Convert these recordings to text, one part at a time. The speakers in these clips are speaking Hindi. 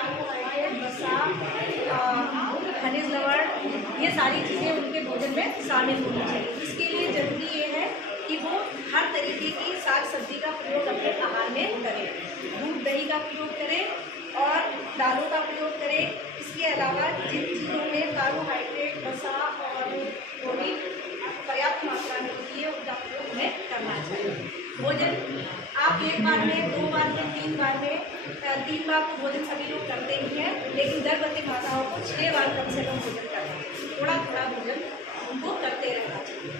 कार्बोहाइड्रेट, वसा, खनिज लवण, ये सारी चीज़ें उनके भोजन में शामिल होनी चाहिए। इसके लिए ज़रूरी ये है कि वो हर तरीके की साग सब्जी का प्रयोग अपने आहार में करें, दूध दही का प्रयोग करें और दालों का प्रयोग करें। इसके अलावा जिन चीज़ों में कार्बोहाइड्रेट, वसा और प्रोटीन पर्याप्त मात्रा में होती है उनका प्रयोग हमें करना चाहिए। भोजन आप एक बार में, 2 बार में, 3 बार में, 3 बार तो भोजन सभी लोग करते ही हैं, लेकिन गर्भवती माताओं को 6 बार कम से कम भोजन करना चाहिए। थोड़ा थोड़ा भोजन उनको करते रहना चाहिए।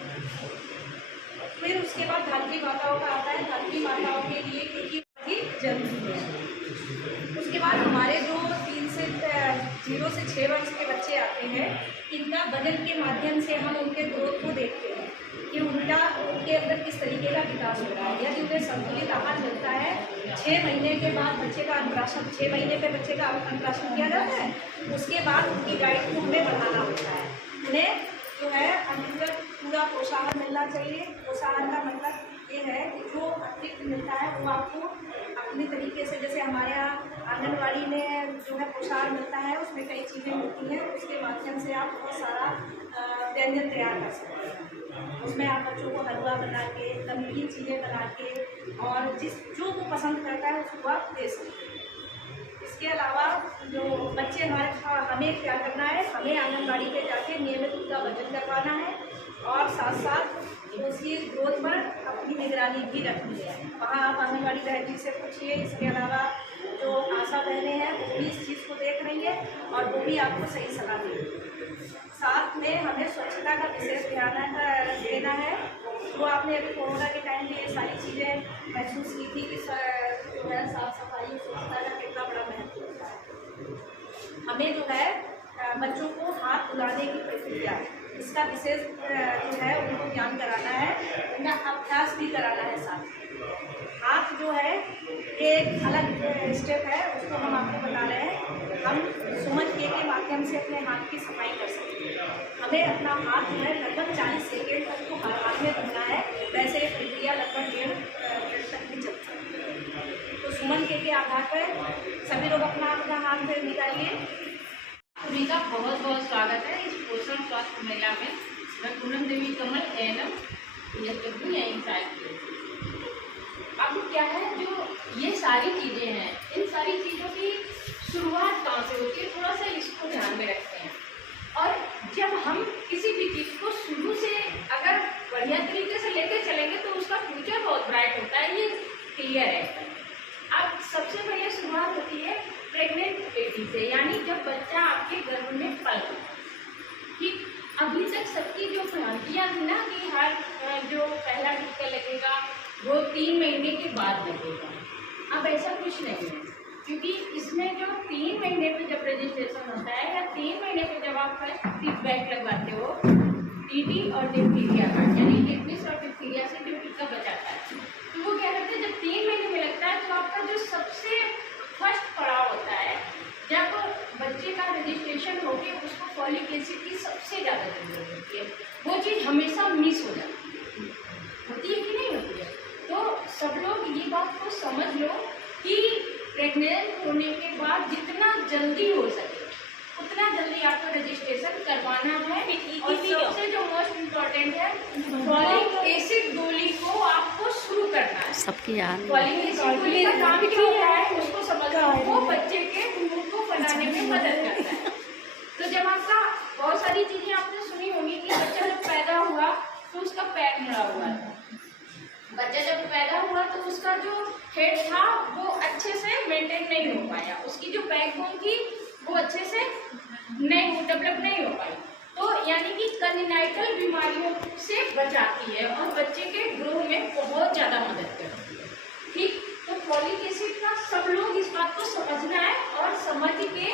फिर उसके बाद धात्री माताओं का आता है। धात्री माताओं के लिए क्योंकि भी जरूरी है। उसके बाद हमारे जो 0 से 6 वर्ष के बच्चे आते हैं, इनका वजन के माध्यम से हम उनके ग्रोथ को देखते हैं कि उनके अंदर किस तरीके का विकास हो रहा है। यदि उन्हें संतुलित आहार मिलता है, 6 महीने के बाद बच्चे का अन्नप्राशन, 6 महीने पे बच्चे का अन्नप्राशन किया जाता है, उसके बाद उनकी डाइट को हमें बढ़ाना होता है। उन्हें जो है अंतर्गत पूरा पोषाहार मिलना चाहिए। पोषाहार का मतलब ये है कि जो अतिरिक्त मिलता है वो आपको अपने तरीके से, जैसे हमारे यहाँ आंगनबाड़ी में जो है पोषाहार मिलता है, उसमें कई चीज़ें मिलती हैं, उसके माध्यम से आप बहुत सारा व्यंजन तैयार कर सकते हैं। उसमें आप बच्चों को हलवा बना के, नमकीन चीज़ें बना के और जो वो पसंद करता है उसको आप दे सकते हैं। इसके अलावा जो बच्चे हमें क्या करना है, हमें आंगनबाड़ी पे जाके नियमित उनका वजन करवाना है और साथ साथ उसकी ग्रोथ पर अपनी निगरानी भी रखनी है। वहाँ आप आंगनबाड़ी बहन से पूछिए। इसके अलावा जो आशा बहनें हैं वो भी इस चीज़ को देख रही है और वो भी आपको सही सलाह देंगी। साथ में हमें स्वच्छता का विशेष ध्यान देना है। वो आपने अभी कोरोना के टाइम में ये सारी चीज़ें महसूस की थी कि जो है साफ सफाई, स्वच्छता का कितना बड़ा महत्व होता है। हमें जो है बच्चों को हाथ धुलाने की प्रक्रिया, इसका विशेष जो है उनको ज्ञान कराना है, उनका अभ्यास भी कराना है। साथ हाथ जो है एक अलग स्टेप है, उसको हम आपको बता रहे हैं। हम सुमन के माध्यम से अपने हाथ की सफाई कर सकते हैं। हमें अपना हाथ जो है लगभग 40 सेकेंड तक को हाथ में धोना है। वैसे ये प्रक्रिया लगभग 1.5 मिनट तक भी चल सकती है। तो सुमन के आधार पर सभी लोग अपना हाथ में निकालिए। सभी का बहुत बहुत स्वागत है इस पोषण स्वास्थ्य मेला में। मैं पूनम देवी कमल एनम यहीं साइड। अब क्या है, जो ये सारी चीज़ें हैं, इन सारी चीज़ों की शुरुआत कहाँ से होती है, थोड़ा सा इसको ध्यान में रखते हैं। और जब हम किसी भी चीज़ को शुरू से अगर बढ़िया तरीके से लेकर चलेंगे तो उसका फ्यूचर बहुत ब्राइट होता है, ये क्लियर है। अब सबसे पहले शुरुआत होती है प्रेग्नेंट बेटी से, यानी जब बच्चा आपके गर्भ में पल रहा है। ठीक, अभी तक सबकी जो भ्रांतियाँ थी ना कि हर जो पहला टीका लगेगा वो 3 महीने के बाद लगेगा, अब ऐसा कुछ नहीं है। क्योंकि इसमें जो 3 महीने पे जब रजिस्ट्रेशन होता है या 3 महीने पे जब आप फर्स्ट फीडबैक लगवाते हो, टीटी और डिप्थीरिया का, यानी टिटनेस और डिप्थीरिया से जो टीका बचाता है, तो वो क्या करते हैं, जब 3 महीने में लगता है तो आपका जो सबसे फर्स्ट पड़ाव होता है, जब बच्चे का रजिस्ट्रेशन होके उसको फॉलिक एसिड की सबसे ज़्यादा जरूरत होती है, वो चीज़ हमेशा मिस हो जाती है। होती है कि नहीं होती है? तो सब लोग ये बात को समझ लो कि प्रेग्नेंट होने के बाद जितना जल्दी हो सके उतना जल्दी आपको रजिस्ट्रेशन करवाना है। और सबसे जो मोस्ट इम्पोर्टेंट है, फॉलिक एसिड गोली को आपको शुरू करना है। सबकी जान फॉलिक एसिड गोली का काम क्या होता है उसको समझना, वो बच्चे के दूध को बनाने में मदद करता है। तो जब आपका बहुत सारी चीज़ें आपने सुनी होंगी कि बच्चा जब पैदा हुआ तो उसका पैर मुड़ा हुआ था। बच्चा जब पैदा हुआ तो उसका जो हेड था वो अच्छे से मेंटेन नहीं हो पाया, उसकी जो बैकबोन थी वो अच्छे से डेवलप नहीं हो पाई। तो यानी कि कंजेनाइटल बीमारियों से बचाती है और बच्चे के ग्रोथ में बहुत ज़्यादा मदद करती है। ठीक, तो फॉलिक एसिड का सब लोग इस बात को समझना है और समझ के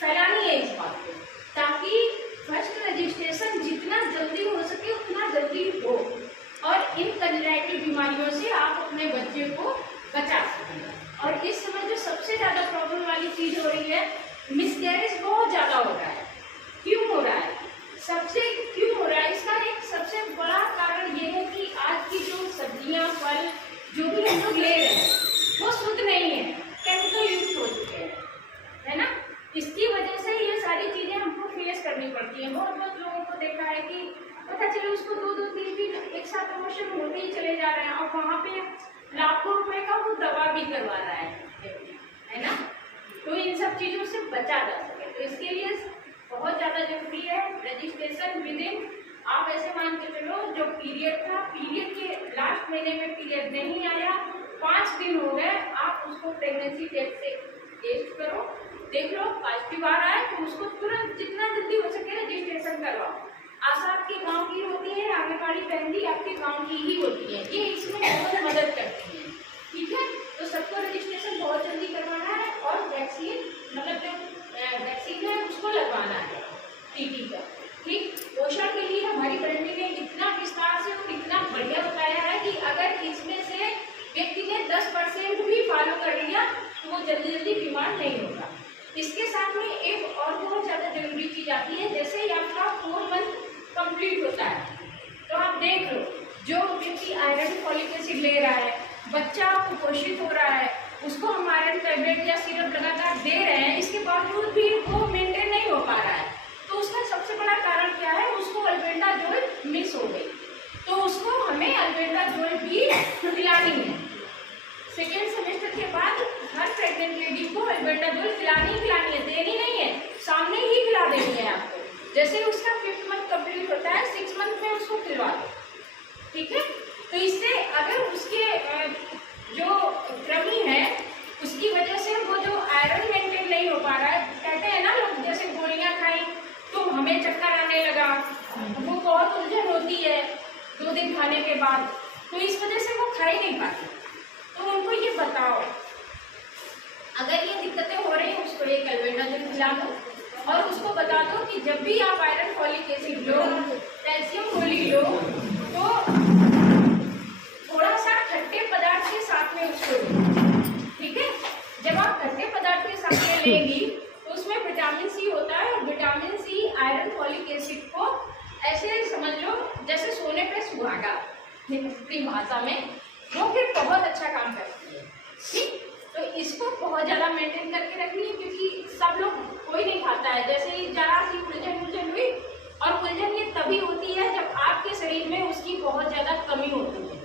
फैलानी है इस बात को, ताकि फर्स्ट रजिस्ट्रेशन जितना जल्दी हो सके उतना जल्दी हो और इन कंजेनाइटल बीमारियों से आप अपने बच्चे को बचा सकें। और इस समय जो सबसे ज़्यादा प्रॉब्लम वाली चीज़ हो रही है, मिसकैरेज बहुत ज़्यादा हो रहा है। क्यों हो रहा है, क्यों हो रहा है, इसका एक सबसे बड़ा कारण ये है कि आज की जो सब्जियां, फल जो भी हम लोग ले रहे हैं वो शुद्ध नहीं है, केमिकल युक्त हो चुके हैं। साथ अवश्य होते ही चले जा रहे हैं और वहाँ पे लाखों रुपए का वो दवा भी करवा रहा है ना। तो इन सब चीज़ों से बचा जा सके तो इसके लिए बहुत ज़्यादा जरूरी है रजिस्ट्रेशन विद इन। आप ऐसे मान के चलो जो पीरियड था, पीरियड के लास्ट महीने में पीरियड नहीं आया, 5 दिन हो गए, आप उसको प्रेगनेंसी टेस्ट से टेस्ट करो, देख लो पॉजिटिव आ रहा है तो उसको तुरंत जितना जल्दी हो सके रजिस्ट्रेशन करवाओ। आशा आपके गांव की होती है, आंगनबाड़ी बहन भी आपके गांव की ही होती है, ये इसमें बहुत मदद करती है। ठीक है, तो सबको रजिस्ट्रेशन बहुत जल्दी करवाना है और वैक्सीन मतलब जो वैक्सीन है उसको लगवाना है टीटी का। ठीक, पोषण के लिए हमारी ब्रांडी ने इतना विस्तार से और इतना बढ़िया बताया है कि अगर इसमें से व्यक्ति ने 10% भी फॉलो कर लिया तो वो जल्दी जल्दी बीमार नहीं होगा। इसके साथ में एक और बहुत ज़्यादा जरूरी चीज़ आती है, जैसे ही आपका 4 मंथ कंप्लीट होता है तो आप देख लो जो व्यक्ति आयरन फॉलिक एसिड ले रहा है, बच्चा कुपोषित हो रहा है, उसको हम आयरन टैबलेट या सिरप लगातार दे रहे हैं, इसके बावजूद भी वो मेंटेन नहीं हो पा रहा है। तो उसका सबसे बड़ा कारण क्या है, उसको अल्बेंडाजोल मिस हो गई, तो उसको हमें अल्बेंडाजोल भी खिलानी है। सेकेंड सेमेस्टर के बाद हर प्रेग्नेंट लेडी को अल्बेंडाजोल खिलानी है, देनी नहीं है, सामने ही खिला देनी है आपको। जैसे उसका 5th मंथ कंप्लीट होता है 6 मंथ में उसको खिलवा दो। ठीक है, तो इससे अगर उसके जो कृमि है उसकी वजह से वो जो आयरन मेंटेन नहीं हो पा रहा है, कहते हैं ना लोग जैसे गोलियां खाई तो हमें चक्कर आने लगा, वो बहुत उलझन होती है 2 दिन खाने के बाद, तो इस वजह से वो खा ही नहीं पाते। तो उनको ये बताओ अगर ये दिक्कतें हो रही हैं उसको एक अल्बेंडाजोल खिला दो और उसको बता दो कि जब भी आप आयरन फॉलिक एसिड लो, कैल्शियम गोली लो तो थोड़ा सा खट्टे पदार्थ के साथ में उसको लो। ठीक है, जब आप खट्टे पदार्थ के साथ में लेंगी तो उसमें विटामिन सी होता है और vitamin C iron folic acid को ऐसे समझ लो जैसे सोने पे सुहागा अपनी भाषा में, वो फिर बहुत अच्छा काम करती है। ठीक, तो इसको बहुत ज़्यादा मेंटेन करके रखनी है क्योंकि सब लोग कोई नहीं खाता है। जैसे ही जरा सी उलझन हुई और उलझन ये तभी होती है जब आपके शरीर में उसकी बहुत ज़्यादा कमी होती है।